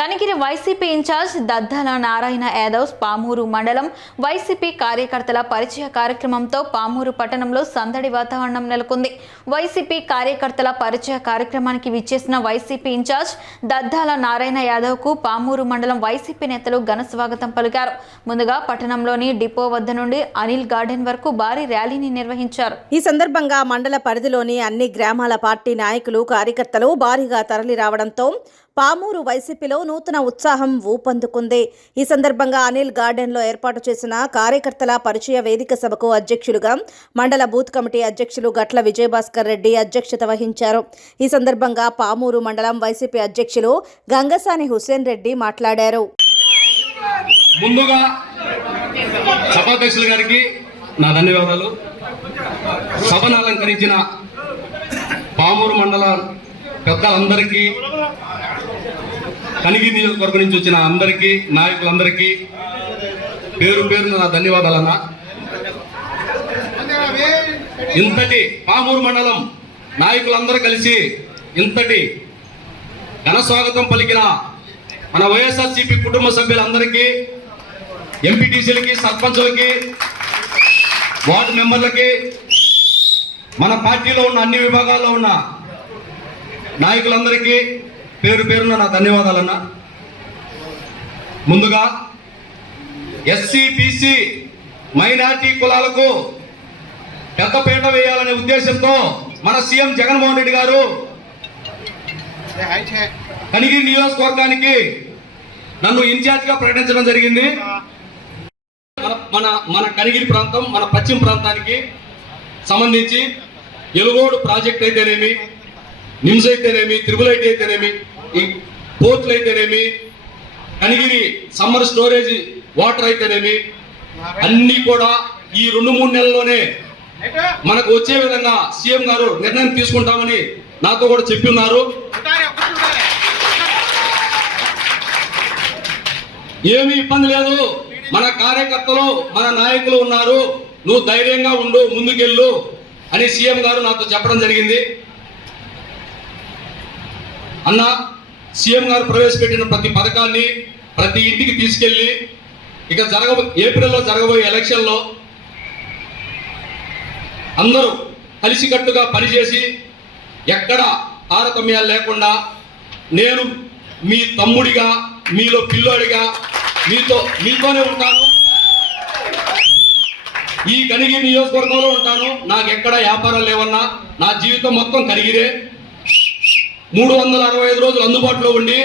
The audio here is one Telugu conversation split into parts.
కనిగిరి వైసీపీ ఇన్ఛార్జ్ దద్దాల నారాయణ యాదవ్ పామూరు మండలం వైసీపీ కార్యకర్తల పరిచయ కార్యక్రమంతో పామూరు పట్టణంలో సందడి వాతావరణం నెలకొంది. వైసీపీ కార్యకర్తల పరిచయ కార్యక్రమానికి విచ్చేసిన వైసీపీ ఇన్ఛార్జ్ దద్దాల నారాయణ యాదవ్కు పామూరు మండలం వైసీపీ నేతలు ఘన స్వాగతం పలికారు. ముందుగా పట్టణంలోని డిపో వద్ద నుండి అనిల్ గార్డెన్ వరకు భారీ ర్యాలీని నిర్వహించారు. ఈ సందర్భంగా మండల పరిధిలోని అన్ని గ్రామాల పార్టీ నాయకులు కార్యకర్తలు భారీగా తరలి రావడంతో పామూరు వైసీపీలో నూతన ఉత్సాహం ఊపందుకుంది. ఈ సందర్భంగా అనిల్ గార్డెన్లో ఏర్పాటు చేసిన కార్యకర్తల పరిచయ వేదిక సభకు అధ్యక్షులుగా మండల బూత్ కమిటీ అధ్యక్షులు గట్ల విజయభాస్కర్ రెడ్డి అధ్యక్షత వహించారు. ఈ సందర్భంగా పామూరు మండలం వైసీపీ అధ్యక్షులు గంగసాని హుసేన్ రెడ్డి మాట్లాడారు. ముందుగా సభాధ్యక్షులు గారికి నా ధన్యవాదాలు. సభను అలంకరించిన పామూరు మండల పెద్దలందరికీ కనిగిరి నియోజకవర్గం నుంచి వచ్చిన అందరికీ నాయకులందరికీ పేరు పేరున నా ధన్యవాదాలన్నా. ఇంతటి పామూరు మండలం నాయకులందరూ కలిసి ఇంతటి ఘన స్వాగతం పలికిన మన వైఎస్ఆర్సీపీ కుటుంబ సభ్యులందరికీ ఎంపీటీసీలకి సర్పంచులకి వార్డు మెంబర్లకి మన పార్టీలో ఉన్న అన్ని విభాగాల్లో ఉన్న నాయకులందరికీ పేరు పేరున నా ధన్యవాదాలన్నా. ముందుగా ఎస్సీ బీసీ మైనార్టీ కులాలకు పెద్దపీట వేయాలనే ఉద్దేశంతో మన సీఎం జగన్మోహన్ రెడ్డి గారు కనిగిరి నియోజకవర్గానికి నన్ను ఇన్ఛార్జ్గా ప్రకటించడం జరిగింది. మన మన కనిగిరి ప్రాంతం మన పశ్చిమ ప్రాంతానికి సంబంధించి ఎలుగోడు ప్రాజెక్ట్ అయితేనేమి నిమ్స్ అయితేనేమి త్రిబులైట్ అయితేనేమి ఈ పోర్ట్లు అయితేనేమి కనిగిరి సమ్మర్ స్టోరేజ్ వాటర్ అయితేనేమి అన్నీ కూడా ఈ రెండు మూడు నెలల్లోనే మనకు వచ్చే విధంగా సీఎం గారు నిర్ణయం తీసుకుంటామని నాతో కూడా చెప్పి ఉన్నారు ఇబ్బంది లేదు. మన కార్యకర్తలు మన నాయకులు ఉన్నారు. నువ్వు ధైర్యంగా ఉండు ముందుకెళ్ళు అని సీఎం గారు నాతో చెప్పడం జరిగింది. అన్న సీఎం గారు ప్రవేశపెట్టిన ప్రతి పథకాన్ని ప్రతి ఇంటికి తీసుకెళ్ళి ఇక జరగ ఏప్రిల్లో జరగబోయే ఎలక్షన్లో అందరూ కలిసికట్టుగా పనిచేసి ఎక్కడ తారతమ్యాలు లేకుండా నేను మీ తమ్ముడిగా మీలో పిల్లోడిగా మీతో మీతోనే ఉంటాను. ఈ కనిగి నియోజకవర్గంలో ఉంటాను. నాకు ఎక్కడ వ్యాపారాలు లేవన్నా నా జీవితం మొత్తం కనిగిరే. మూడు వందల అరవై ఐదు రోజులు అందుబాటులో ఉండి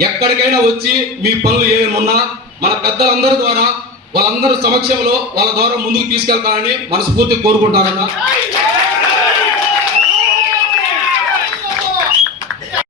ఎక్కడికైనా వచ్చి మీ పనులు ఏమేమున్నా మన పెద్దలందరి ద్వారా వాళ్ళందరి సమక్షంలో వాళ్ళ ద్వారా ముందుకు తీసుకెళ్తానని మనస్ఫూర్తి కోరుకుంటానన్నా.